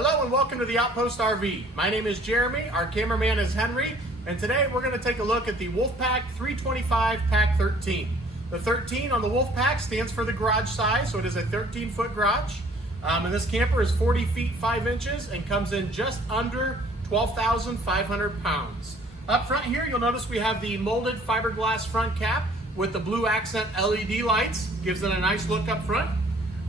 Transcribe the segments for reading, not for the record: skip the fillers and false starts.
Hello and welcome to the Outpost RV. My name is Jeremy, our cameraman is Henry, and today we're going to take a look at the Wolfpack 325Pack13. The 13 on the Wolfpack stands for the garage size, so it is a 13-foot garage. And this camper is 40 feet 5 inches and comes in just under 12,500 pounds. Up front here, you'll notice we have the molded fiberglass front cap with the blue accent LED lights. Gives it a nice look up front.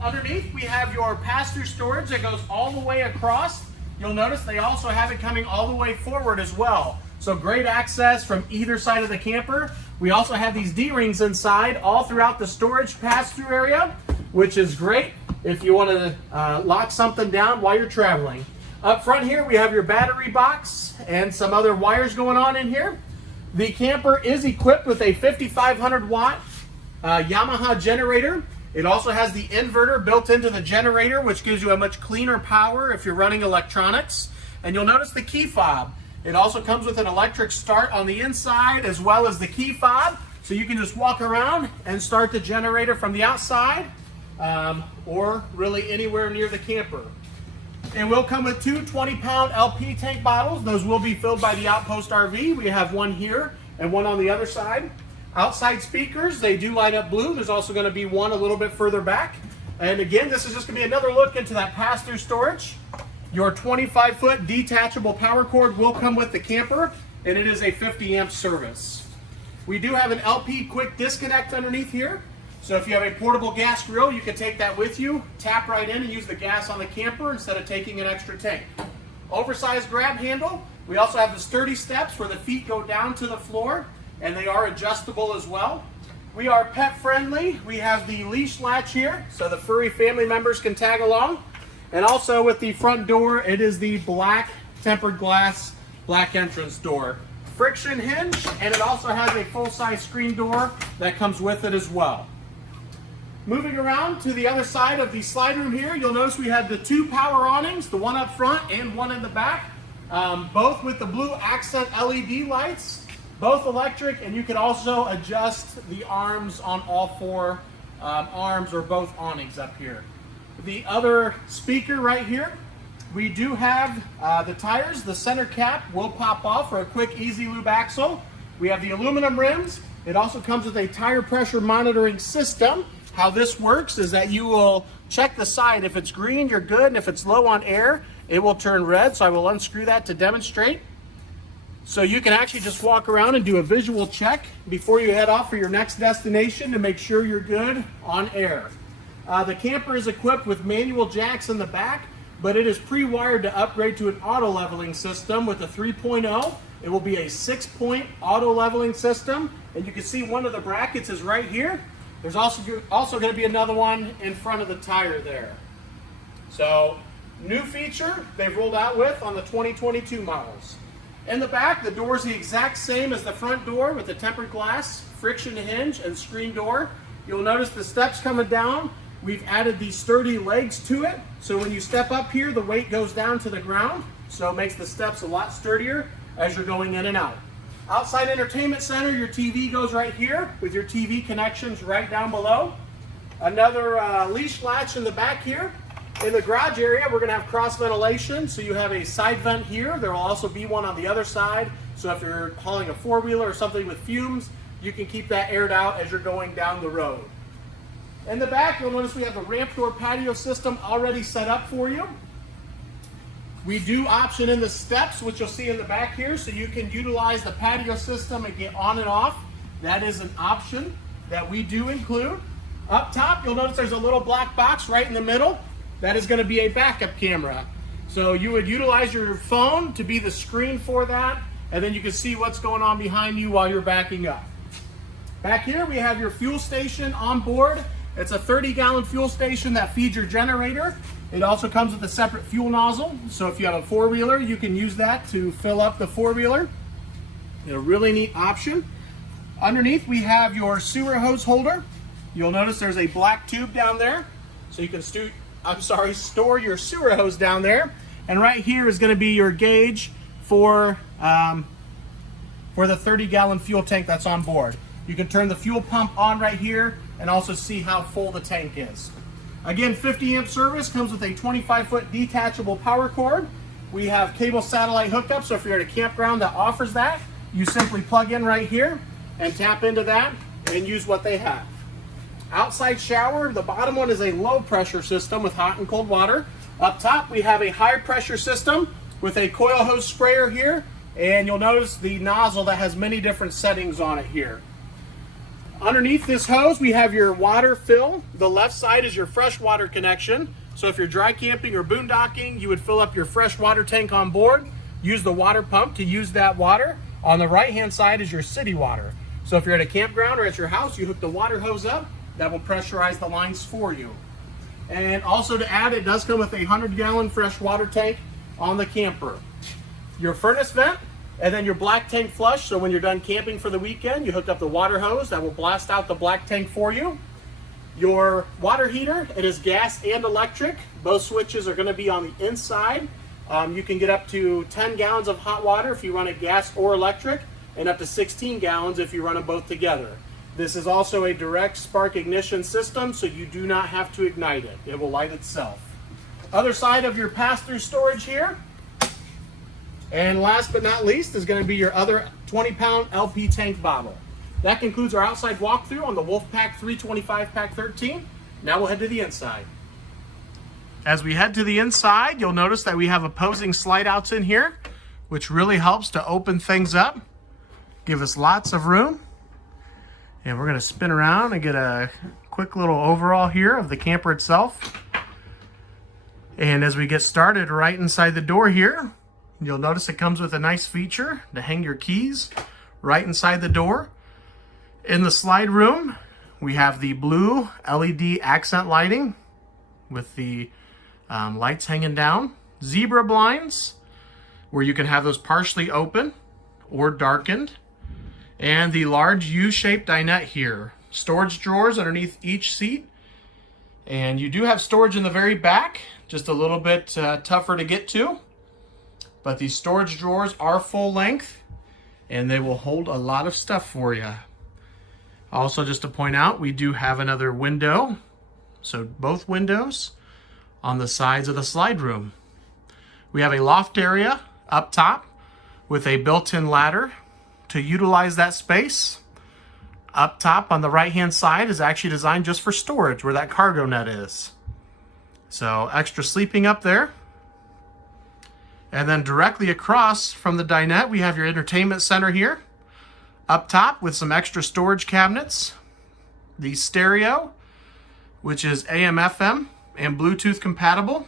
Underneath, we have your pass-through storage that goes all the way across. You'll notice they also have it coming all the way forward as well. So great access from either side of the camper. We also have these D-rings inside all throughout the storage pass-through area, which is great if you want to lock something down while you're traveling. Up front here, we have your battery box and some other wires going on in here. The camper is equipped with a 5,500 watt Yamaha generator. It also has the inverter built into the generator, which gives you a much cleaner power if you're running electronics. And you'll notice the key fob. It also comes with an electric start on the inside as well as the key fob. So you can just walk around and start the generator from the outside or really anywhere near the camper. It will come with two 20-pound LP tank bottles. Those will be filled by the Outpost RV. We have one here and one on the other side. Outside speakers, they do light up blue. There's also going to be one a little bit further back. And again, this is just going to be another look into that pass-through storage. Your 25-foot detachable power cord will come with the camper, and it is a 50-amp service. We do have an LP quick disconnect underneath here. So if you have a portable gas grill, you can take that with you, tap right in and use the gas on the camper instead of taking an extra tank. Oversized grab handle. We also have the sturdy steps where the feet go down to the floor, and they are adjustable as well. We are pet friendly. We have the leash latch here so the furry family members can tag along. And also with the front door, it is the black tempered glass, black entrance door. Friction hinge, and it also has a full-size screen door that comes with it as well. Moving around to the other side of the slide room here, you'll notice we have the two power awnings, the one up front and one in the back, both with the blue accent LED lights. Both electric, and you can also adjust the arms on all four arms or both awnings up here. The other speaker right here, we do have the tires. The center cap will pop off for a quick easy lube axle. We have the aluminum rims. It also comes with a tire pressure monitoring system. How this works is that you will check the side. If it's green, you're good, and if it's low on air, it will turn red. So I will unscrew that to demonstrate. So you can actually just walk around and do a visual check before you head off for your next destination to make sure you're good on air. The camper is equipped with manual jacks in the back, but it is pre-wired to upgrade to an auto leveling system with a 3.0. It will be a 6-point auto leveling system, and you can see one of the brackets is right here. There's also going to be another one in front of the tire there. So, new feature they've rolled out with on the 2022 models. In the back, the door is the exact same as the front door with the tempered glass, friction hinge, and screen door. You'll notice the steps coming down. We've added these sturdy legs to it. So when you step up here, the weight goes down to the ground. So it makes the steps a lot sturdier as you're going in and out. Outside entertainment center, your TV goes right here with your TV connections right down below. Another leash latch in the back here. In the garage area, we're going to have cross ventilation, so you have a side vent here. There will also be one on the other side, so if you're hauling a four-wheeler or something with fumes, you can keep that aired out as you're going down the road. In the back, you'll notice we have the ramp door patio system already set up for you. We do option in the steps, which you'll see in the back here, so you can utilize the patio system and get on and off. That is an option that we do include. Up top, you'll notice there's a little black box right in the middle. That is going to be a backup camera. So you would utilize your phone to be the screen for that, and then you can see what's going on behind you while you're backing up. Back here we have your fuel station on board. It's a 30-gallon fuel station that feeds your generator. It also comes with a separate fuel nozzle, so if you have a four-wheeler, you can use that to fill up the four-wheeler. A really neat option. Underneath we have your sewer hose holder. You'll notice there's a black tube down there, so you can store your sewer hose down there. And right here is going to be your gauge for the 30-gallon fuel tank that's on board. You can turn the fuel pump on right here and also see how full the tank is. Again, 50 amp service, comes with a 25-foot detachable power cord. We have cable satellite hookup, so if you're at a campground that offers that, you simply plug in right here and tap into that and use what they have. Outside shower, the bottom one is a low pressure system with hot and cold water. Up top, we have a high pressure system with a coil hose sprayer here, and you'll notice the nozzle that has many different settings on it here. Underneath this hose, we have your water fill. The left side is your fresh water connection. So if you're dry camping or boondocking, you would fill up your fresh water tank on board, use the water pump to use that water. On the right-hand side is your city water. So if you're at a campground or at your house, you hook the water hose up, that will pressurize the lines for you. And also to add, it does come with a 100-gallon fresh water tank on the camper. Your furnace vent, and then your black tank flush, so when you're done camping for the weekend, you hook up the water hose that will blast out the black tank for you. Your water heater, it is gas and electric. Both switches are gonna be on the inside. You can get up to 10 gallons of hot water if you run it gas or electric, and up to 16 gallons if you run them both together. This is also a direct spark ignition system, so you do not have to ignite it. It will light itself. Other side of your pass-through storage here. And last but not least is going to be your other 20-pound LP tank bottle. That concludes our outside walkthrough on the Wolfpack 325Pack13. Now we'll head to the inside. As we head to the inside, you'll notice that we have opposing slide outs in here, which really helps to open things up, give us lots of room. And we're going to spin around and get a quick little overall here of the camper itself. And as we get started right inside the door here, you'll notice it comes with a nice feature to hang your keys right inside the door. In the slide room, we have the blue LED accent lighting with the lights hanging down. Zebra blinds, where you can have those partially open or darkened. And the large U-shaped dinette here. Storage drawers underneath each seat. And you do have storage in the very back, just a little bit tougher to get to. But these storage drawers are full length and they will hold a lot of stuff for you. Also, just to point out, we do have another window. So both windows on the sides of the slide room. We have a loft area up top with a built-in ladder to utilize that space. Up top on the right-hand side is actually designed just for storage, where that cargo net is. So extra sleeping up there. And then directly across from the dinette, we have your entertainment center here. Up top with some extra storage cabinets. The stereo, which is AM, FM, and Bluetooth compatible.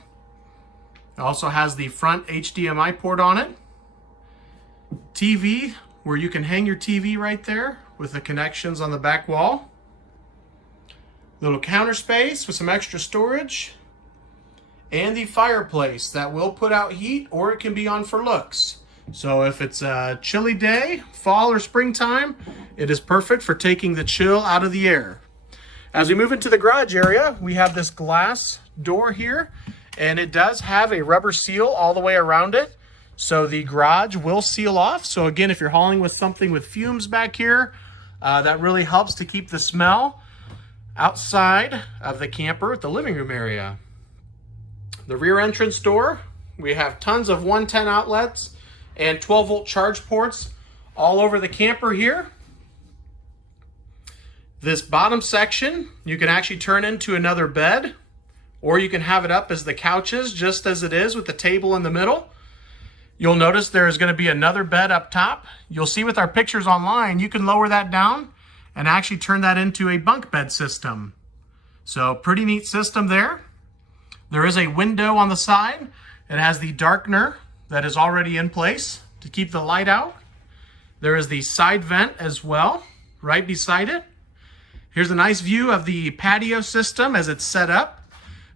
It also has the front HDMI port on it. TV, where you can hang your TV right there with the connections on the back wall. Little counter space with some extra storage. And the fireplace that will put out heat, or it can be on for looks. So if it's a chilly day, fall or springtime, it is perfect for taking the chill out of the air. As we move into the garage area, we have this glass door here, and it does have a rubber seal all the way around it. So the garage will seal off. So again, if you're hauling with something with fumes back here, that really helps to keep the smell outside of the camper at the living room area. The rear entrance door, we have tons of 110 outlets and 12-volt charge ports all over the camper here. This bottom section, you can actually turn into another bed, or you can have it up as the couches, just as it is with the table in the middle. You'll notice there is going to be another bed up top. You'll see with our pictures online, you can lower that down and actually turn that into a bunk bed system. So pretty neat system there. There is a window on the side. It has the darkener that is already in place to keep the light out. There is the side vent as well, right beside it. Here's a nice view of the patio system as it's set up.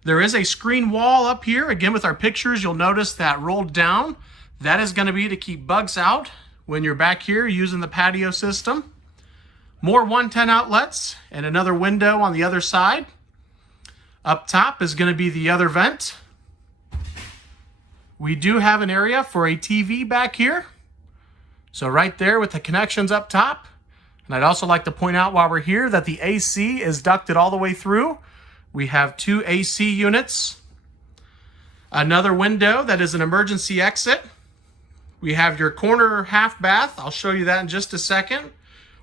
There is a screen wall up here. Again, with our pictures, you'll notice that rolled down. That is going to be to keep bugs out when you're back here using the patio system. More 110 outlets and another window on the other side. Up top is going to be the other vent. We do have an area for a TV back here. So right there with the connections up top. And I'd also like to point out while we're here that the AC is ducted all the way through We have 2 AC units. Another window that is an emergency exit. We have your corner half bath. I'll show you that in just a second.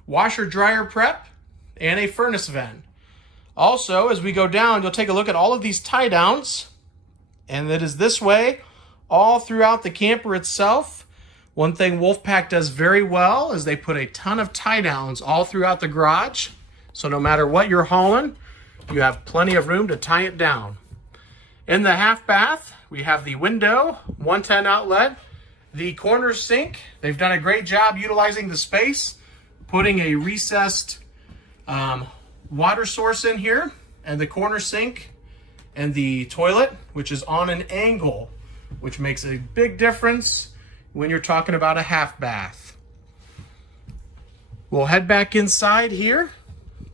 Washer dryer prep and a furnace vent. Also, as we go down, you'll take a look at all of these tie downs, and it is this way all throughout the camper itself. One thing Wolfpack does very well is they put a ton of tie downs all throughout the garage. So no matter what you're hauling, you have plenty of room to tie it down. In the half bath, we have the window, 110 outlet, the corner sink. They've done a great job utilizing the space, putting a recessed water source in here, and the corner sink and the toilet, which is on an angle, which makes a big difference when you're talking about a half bath. We'll head back inside here,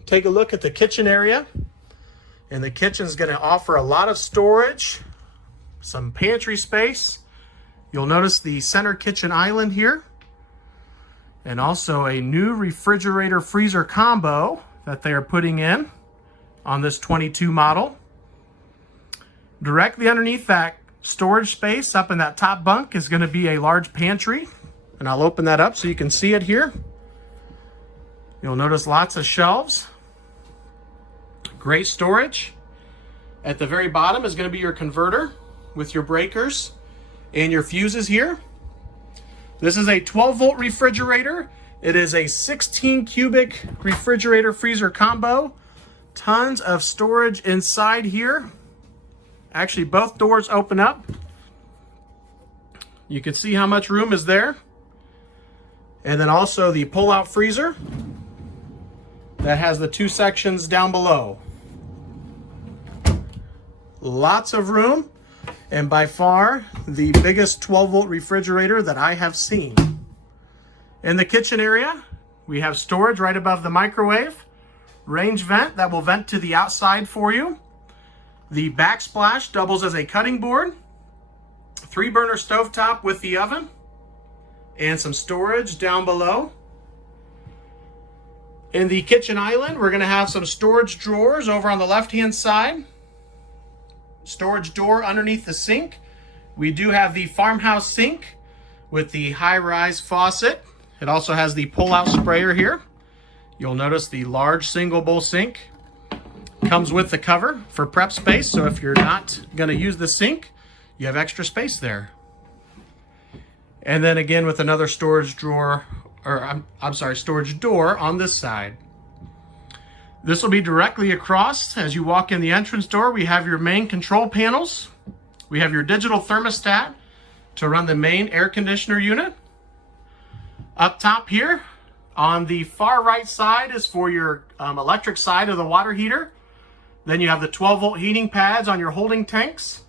take a look at the kitchen area. And the kitchen is going to offer a lot of storage, some pantry space. You'll notice the center kitchen island here, and also a new refrigerator freezer combo that they are putting in on this 22 model. Directly underneath that storage space up in that top bunk is going to be a large pantry, and I'll open that up so you can see it here. You'll notice lots of shelves. Great storage. At the very bottom is going to be your converter with your breakers and your fuses here. This is a 12-volt refrigerator. It is a 16 cubic refrigerator freezer combo. Tons of storage inside here. Actually, both doors open up. You can see how much room is there. And then also the pull-out freezer that has the 2 sections down below. Lots of room, and by far the biggest 12-volt refrigerator that I have seen. In the kitchen area, we have storage right above the microwave, range vent that will vent to the outside for you. The backsplash doubles as a cutting board, 3-burner stovetop with the oven, and some storage down below. In the kitchen island, we're going to have some storage drawers over on the left-hand side. Storage door underneath the sink. We do have the farmhouse sink with the high-rise faucet. It also has the pull-out sprayer here. You'll notice the large single bowl sink comes with the cover for prep space, so if you're not going to use the sink, you have extra space there. And then again with another storage drawer, or I'm sorry, storage door on this side. This will be directly across. As you walk in the entrance door, we have your main control panels. We have your digital thermostat to run the main air conditioner unit. Up top here, on the far right side is for your electric side of the water heater. Then you have the 12-volt heating pads on your holding tanks.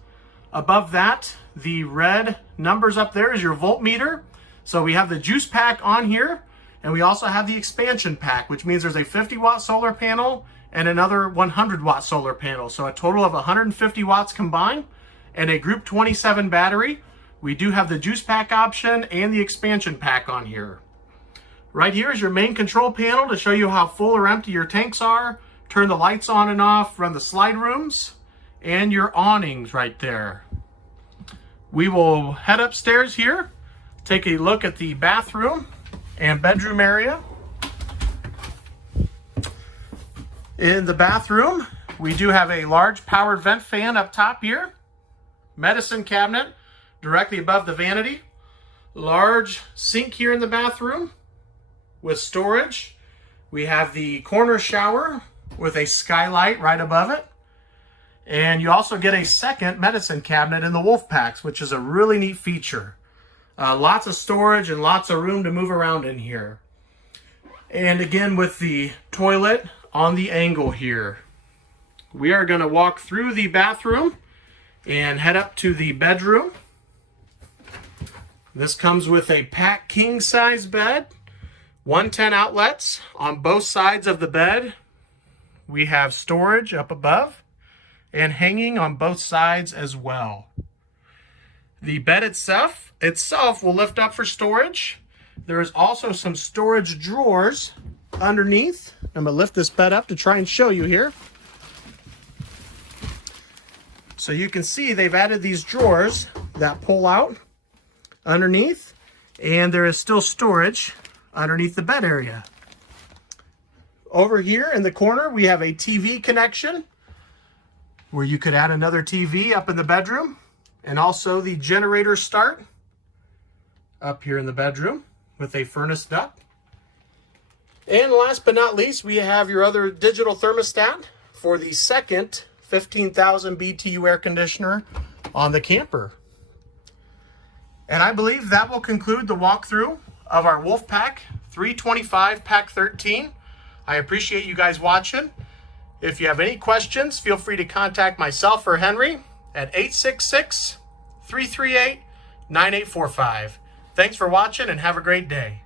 Above that, the red numbers up there is your voltmeter. So we have the juice pack on here. And we also have the expansion pack, which means there's a 50-watt solar panel and another 100-watt solar panel. So a total of 150 watts combined and a Group 27 battery. We do have the juice pack option and the expansion pack on here. Right here is your main control panel to show you how full or empty your tanks are. Turn the lights on and off, run the slide rooms, and your awnings right there. We will head upstairs here, take a look at the bathroom and bedroom area. In the bathroom, we do have a large powered vent fan up top here, medicine cabinet directly above the vanity, large sink here in the bathroom with storage. We have the corner shower with a skylight right above it. And you also get a second medicine cabinet in the Wolfpacks, which is a really neat feature. Lots of storage and lots of room to move around in here. And again with the toilet on the angle here. We are going to walk through the bathroom and head up to the bedroom. This comes with a pack king size bed, 110 outlets on both sides of the bed. We have storage up above and hanging on both sides as well. The bed itself will lift up for storage. There is also some storage drawers underneath. I'm going to lift this bed up to try and show you here. So you can see they've added these drawers that pull out underneath, and there is still storage underneath the bed area. Over here in the corner, we have a TV connection where you could add another TV up in the bedroom, and also the generator start up here in the bedroom with a furnace duct. And last but not least, we have your other digital thermostat for the second 15,000 BTU air conditioner on the camper. And I believe that will conclude the walkthrough of our Wolfpack 325 Pack 13. I appreciate you guys watching. If you have any questions, feel free to contact myself or Henry at 866-338-9845. Thanks for watching and have a great day.